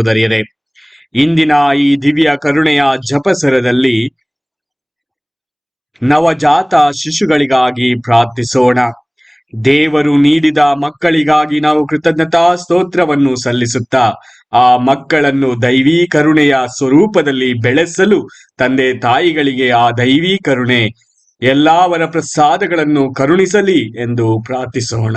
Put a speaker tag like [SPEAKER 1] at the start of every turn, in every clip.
[SPEAKER 1] ಸಹೋದರಿಯರೇ, ಇಂದಿನ ಈ ದಿವ್ಯ ಕರುಣೆಯ ಜಪಸರದಲ್ಲಿ ನವಜಾತ ಶಿಶುಗಳಿಗಾಗಿ ಪ್ರಾರ್ಥಿಸೋಣ. ದೇವರು ನೀಡಿದ ಮಕ್ಕಳಿಗಾಗಿ ನಾವು ಕೃತಜ್ಞತಾ ಸ್ತೋತ್ರವನ್ನು ಸಲ್ಲಿಸುತ್ತಾ, ಆ ಮಕ್ಕಳನ್ನು ದೈವೀ ಕರುಣೆಯ ಸ್ವರೂಪದಲ್ಲಿ ಬೆಳೆಸಲು ತಂದೆ ತಾಯಿಗಳಿಗೆ ಆ ದೈವೀ ಕರುಣೆ ಎಲ್ಲಾವರ ಪ್ರಸಾದಗಳನ್ನು ಕರುಣಿಸಲಿ ಎಂದು ಪ್ರಾರ್ಥಿಸೋಣ.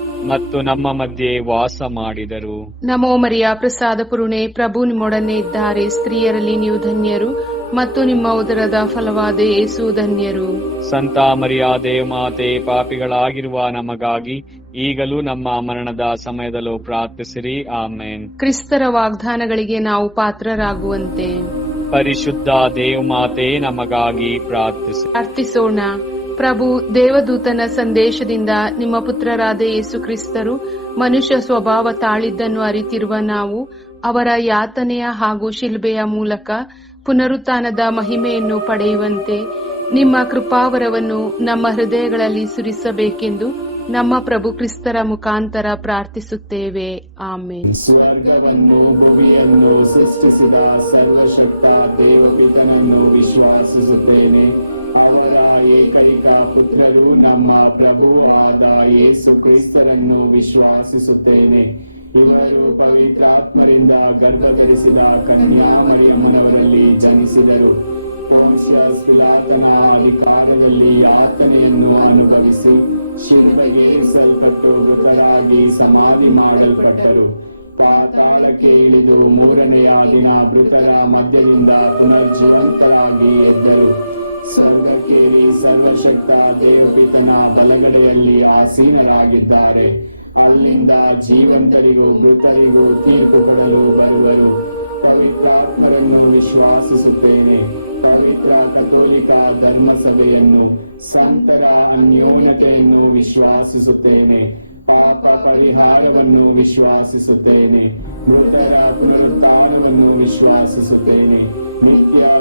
[SPEAKER 1] ಮತ್ತು ನಮ್ಮ ಮಧ್ಯೆ ವಾಸ ಮಾಡಿದರು.
[SPEAKER 2] ನಮೋ ಮರಿಯ ಪ್ರಸಾದ ಪುರುಣೆ ಪ್ರಭು ನಿಮ್ಮೊಡನೆ ಇದ್ದಾರೆ. ಸ್ತ್ರೀಯರಲ್ಲಿ ನೀವು ಧನ್ಯರು ಮತ್ತು ನಿಮ್ಮ ಉದರದ ಫಲವಾದ ಏಸು ಧನ್ಯರು.
[SPEAKER 1] ಸಂತ ಮರಿಯ ದೇವಮಾತೆ ಪಾಪಿಗಳಾಗಿರುವ ನಮಗಾಗಿ ಈಗಲೂ ನಮ್ಮ ಮರಣದ ಸಮಯದಲ್ಲೂ ಪ್ರಾರ್ಥಿಸಿರಿ. ಆಮೇನ್.
[SPEAKER 2] ಕ್ರಿಸ್ತರ ವಾಗ್ದಾನಗಳಿಗೆ ನಾವು ಪಾತ್ರರಾಗುವಂತೆ.
[SPEAKER 1] ಪರಿಶುದ್ಧ ದೇವಮಾತೆ ನಮಗಾಗಿ ಪ್ರಾರ್ಥಿಸಿ.
[SPEAKER 2] ಪ್ರಾರ್ಥಿಸೋಣ. ಪ್ರಭು ದೇವದೂತನ ಸಂದೇಶದಿಂದ ನಿಮ್ಮ ಪುತ್ರರಾದ ಯೇಸು ಕ್ರಿಸ್ತರು ಮನುಷ್ಯ ಸ್ವಭಾವ ತಾಳಿದ್ದನ್ನು ಅರಿತಿರುವ ನಾವು, ಅವರ ಯಾತನೆಯ ಹಾಗೂ ಶಿಲ್ಬೆಯ ಮೂಲಕ ಪುನರುತ್ಥಾನದ ಮಹಿಮೆಯನ್ನು ಪಡೆಯುವಂತೆ ನಿಮ್ಮ ಕೃಪಾವರವನ್ನು ನಮ್ಮ ಹೃದಯಗಳಲ್ಲಿ ಸುರಿಸಬೇಕೆಂದು ನಮ್ಮ ಪ್ರಭು ಕ್ರಿಸ್ತರ ಮುಖಾಂತರ ಪ್ರಾರ್ಥಿಸುತ್ತೇವೆ. ಆಮೇಲೆ
[SPEAKER 3] ಸ್ವರ್ಗವನ್ನು ಭೂಮಿಯನ್ನು ಸೃಷ್ಟಿಸಿದ ಸರ್ವಶಕ್ತ ದೇವಪಿತನನ್ನು ವಿಶ್ವಾಸಿಸುತ್ತೇನೆ. ಅವರ ಏಕೈಕ ಪುತ್ರರು ನಮ್ಮ ಪ್ರಭುವಾದ ಯೇಸು ಕ್ರಿಸ್ತರನ್ನು ವಿಶ್ವಾಸಿಸುತ್ತೇನೆ. ಇವರು ಪವಿತ್ರಾತ್ಮರಿಂದ ಗರ್ಭಧರಿಸಿದ ಕನ್ಯಾಮರಿಯಮ್ಮನವರಲ್ಲಿ ಜನಿಸಿದರು. ಪಿಲಾತನ ಅಧಿಕಾರದಲ್ಲಿ ಯಾತನೆಯನ್ನು ಅನುಭವಿಸಿ ಶಿಲ್ಪಗೇರಿಸಲ್ಪಟ್ಟು ಮೃತರಾಗಿ ಸಮಾಧಿ ಮಾಡಲ್ಪಟ್ಟರು. ಪಾತಾಳಕ್ಕೆ ಇಳಿದು ಮೂರನೆಯ ದಿನ ಮೃತರ ಮಧ್ಯದಿಂದ ಪುನರ್ಜೀವಂತರಾಗಿ ಎದ್ದರು. ಸ್ವರ್ಗಕ್ಕೇರಿ ಸರ್ವಶಕ್ತ ದೇವಪಿತನ ಬಲಗಡೆಯಲ್ಲಿ ಆಸೀನರಾಗಿದ್ದಾರೆ. ಅಲ್ಲಿಂದ ಜೀವಂತರಿಗೂ ಮೃತರಿಗೂ ತೀರ್ಪು ಕೊಡಲು ಬರುವರು. ಪವಿತ್ರಾತ್ಮರನ್ನು ವಿಶ್ವಾಸಿಸುತ್ತೇನೆ. ಪವಿತ್ರ ಕಥೋಲಿಕ ಧರ್ಮಸಭೆಯನ್ನು, ಸಂತರ ಅನ್ಯೋನ್ಯತೆಯನ್ನು ವಿಶ್ವಾಸಿಸುತ್ತೇನೆ. ಪಾಪ ಪರಿಹಾರವನ್ನು ವಿಶ್ವಾಸಿಸುತ್ತೇನೆ. ಮೃತರ ಪುನರುತ್ಥಾನವನ್ನು ವಿಶ್ವಾಸಿಸುತ್ತೇನೆ. ನಿತ್ಯ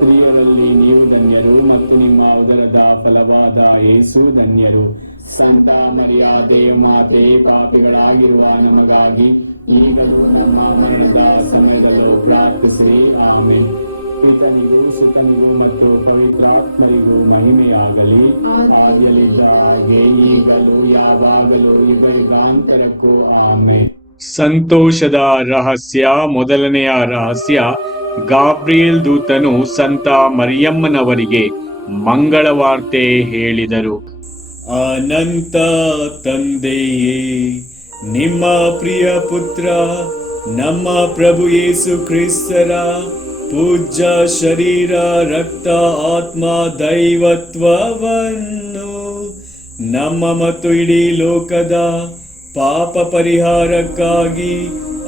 [SPEAKER 3] ಸ್ತ್ರೀಯರಲ್ಲಿ ನೀವು ಧನ್ಯರು ಮತ್ತು ನಿಮ್ಮ ಉದರದ ಫಲವಾದ ಏಸು ಧನ್ಯರು. ಸಂತ ಮರ್ಯಾದೆ ದೇವಮಾತೆ ಪಾಪಿಗಳಾಗಿರುವ ನಮಗಾಗಿ ಈಗಲೂ ನಮ್ಮ ಮರಣದ ಸಮಯದಲ್ಲೂ ಪ್ರಾರ್ಥಿಸಿರಿ. ಆಮೇಲೆ ಪಿತನಿಗೂ ಸುತನಿಗೂ ಮತ್ತು ಪವಿತ್ರಾತ್ಮರಿಗೂ ಮಹಿಮೆಯಾಗಲಿ. ಆಗಲಿದ್ದ ಹಾಗೆ ಈಗಲೂ ಯಾವಾಗಲೂ ಯುಗ ಯುಗಾಂತರಕ್ಕೂ ಆಮೇನ್.
[SPEAKER 4] ಸಂತೋಷದ ರಹಸ್ಯ ಮೊದಲನೆಯ ರಹಸ್ಯ ಗಾಬ್ರಿಯೇಲ್ ದೂತನು ಸಂತ ಮರಿಯಮ್ಮನವರಿಗೆ ಮಂಗಳವಾರ್ತೆ ಹೇಳಿದರು.
[SPEAKER 1] ಅನಂತ ತಂದೆಯೇ, ನಿಮ್ಮ ಪ್ರಿಯ ಪುತ್ರ, ನಮ್ಮ ಪ್ರಭು ಯೇಸು ಕ್ರಿಸ್ತರ ಪೂಜ್ಯ ಶರೀರ, ರಕ್ತ, ಆತ್ಮ, ದೈವತ್ವವನ್ನು ನಮ್ಮ ಮತ್ತು ಇಡೀ ಲೋಕದ ಪಾಪ ಪರಿಹಾರಕ್ಕಾಗಿ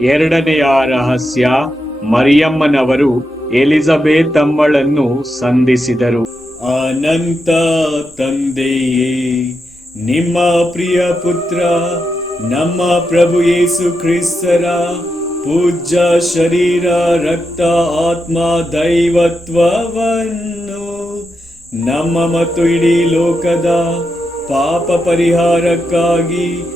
[SPEAKER 4] ಎರಡನೆಯ ರಹಸ್ಯ ಮರಿಯಮ್ಮನವರು ಎಲಿಜಬೆತ್ ಅಮ್ಮಳನ್ನು ಸಂಧಿಸಿದರು.
[SPEAKER 1] ಅನಂತ ತಂದೆಯೇ, ನಿಮ್ಮ ಪ್ರಿಯ ಪುತ್ರ, ನಮ್ಮ ಪ್ರಭು ಯೇಸು ಕ್ರಿಸ್ತರ ಪೂಜ್ಯ ಶರೀರ, ರಕ್ತ, ಆತ್ಮ, ದೈವತ್ವವನ್ನು ನಮ್ಮ ಮತ್ತು ಇಡೀ ಲೋಕದ ಪಾಪ ಪರಿಹಾರಕ್ಕಾಗಿ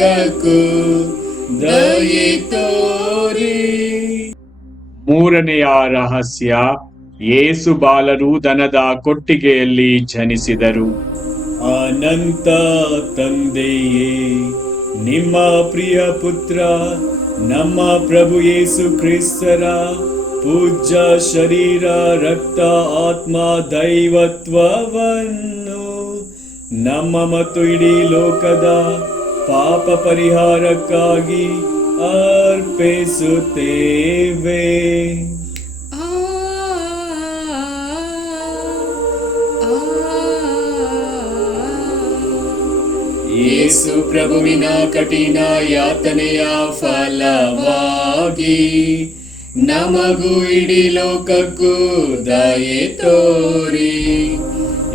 [SPEAKER 1] ಲೋಕಕ್ಕೂ ದಯೆ ತೋರಿ.
[SPEAKER 4] ಮೂರನೆಯ ರಹಸ್ಯ ಯೇಸು ಬಾಲರು ದನದ ಕೊಟ್ಟಿಗೆಯಲ್ಲಿ ಜನಿಸಿದರು.
[SPEAKER 1] ಅನಂತ ತಂದೆಯೇ ನಿಮ್ಮ ಪ್ರಿಯ ಪುತ್ರ ನಮ್ಮ ಪ್ರಭು ಯೇಸು ಕ್ರಿಸ್ತರ ಪೂಜ್ಯ ಶರೀರ ರಕ್ತ ಆತ್ಮ ದೈವತ್ವವನ್ನು ನಮ್ಮ ಮತ್ತು ಇಡೀ ಲೋಕದ ಪಾಪ ಪರಿಹಾರಕ್ಕಾಗಿ ಅರ್ಪಿಸುತ್ತೇವೆ ಯೇಸು ಪ್ರಭುವಿನ ಕಠಿಣ ಯಾತನೆಯ ಫಲವಾಗಿ ನಮಗೂ ಇಡೀ ಲೋಕಕ್ಕೂ ದಯೆ ತೋರಿ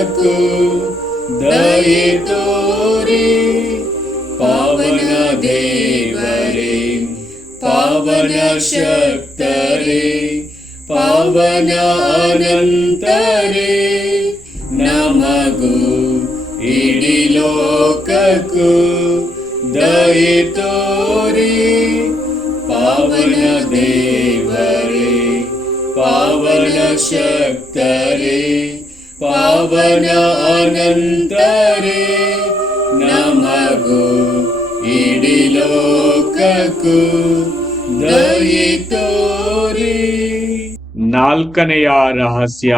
[SPEAKER 1] ಲೋಕಕ್ಕೂ ದಯೆ ತೋರಿ ಪಾವನ ದೇವರೇ ಪಾವನ ಶಕ್ತರೇ ಪಾವನ ಅನಂತರೇ ನಮಗೂ ಇಡೀ ಲೋಕಕ್ಕೂ ಪಾವನ ಅನಂತರೆ ನಮಗೂ ಇಡೀ ಲೋಕಕ್ಕೂ ದಯಿತೋರಿ
[SPEAKER 4] ನಾಲ್ಕನೆಯ ರಹಸ್ಯ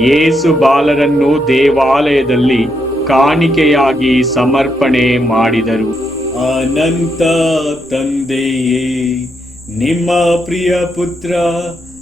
[SPEAKER 4] ಯೇಸು ಬಾಲರನ್ನು ದೇವಾಲಯದಲ್ಲಿ ಕಾಣಿಕೆಯಾಗಿ ಸಮರ್ಪಣೆ ಮಾಡಿದರು.
[SPEAKER 1] ಅನಂತ ತಂದೆಯೇ ನಿಮ್ಮ ಪ್ರಿಯ ಪುತ್ರ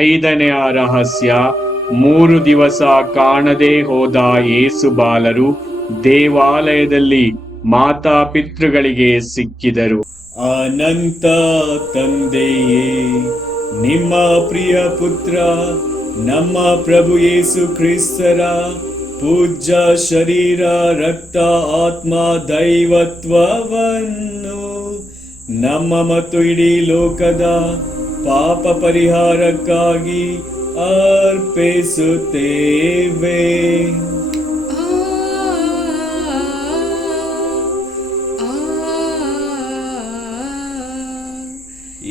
[SPEAKER 4] ಐದನೆಯ ರಹಸ್ಯ. ಮೂರು ದಿವಸ ಕಾಣದೆ ಹೋದ ಯೇಸುಬಾಲರು ದೇವಾಲಯದಲ್ಲಿ ಮಾತಾಪಿತೃಗಳಿಗೆ ಸಿಕ್ಕಿದರು.
[SPEAKER 1] ಅನಂತ ತಂದೆಯೇ, ನಿಮ್ಮ ಪ್ರಿಯ ಪುತ್ರ, ನಮ್ಮ ಪ್ರಭು ಯೇಸು ಕ್ರಿಸ್ತರ, ಪೂಜ್ಯ ಶರೀರ, ರಕ್ತ, ಆತ್ಮ, ದೈವತ್ವವನ್ನು ನಮ್ಮ ಮತ್ತು ಇಡೀ ಲೋಕದ ಪಾಪ ಪರಿಹಾರಕ್ಕಾಗಿ ಅರ್ಪಿಸುತ್ತೇವೆ.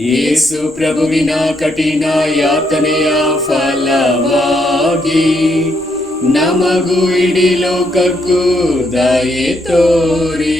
[SPEAKER 1] ಯೇಸು ಪ್ರಭುವಿನ ಕಠಿಣ ಯಾತನೆಯ ಫಲವಾಗಿ ನಮಗೂ ಇಡೀ ಲೋಕಕ್ಕೂ ದಯೆ ತೋರಿ.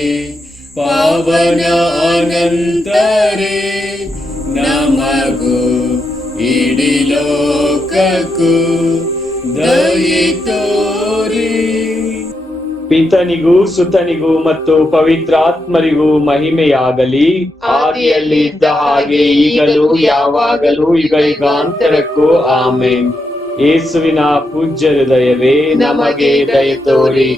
[SPEAKER 1] ಪಾವನ ಅನಂತರೇ ನಮಗೂ ಇಡೀ ಲೋಕಕ್ಕೂ ದಯಿತೋರಿ
[SPEAKER 4] ಪಿತನಿಗೂ, ಸುತನಿಗೂ ಮತ್ತು ಪವಿತ್ರಾತ್ಮರಿಗೂ ಮಹಿಮೆಯಾಗಲಿ. ಆದಿಯಲ್ಲಿ ಇದ್ದ ಹಾಗೆ ಈಗಲೂ, ಯಾವಾಗಲೂ ಈಗ ಯುಗಾಂತರಕ್ಕೂ ಆಮೇನ್. ಯೇಸುವಿನ ಪೂಜ್ಯ ಹೃದಯವೇ ನಮಗೆ ದಯ ತೋರಿ.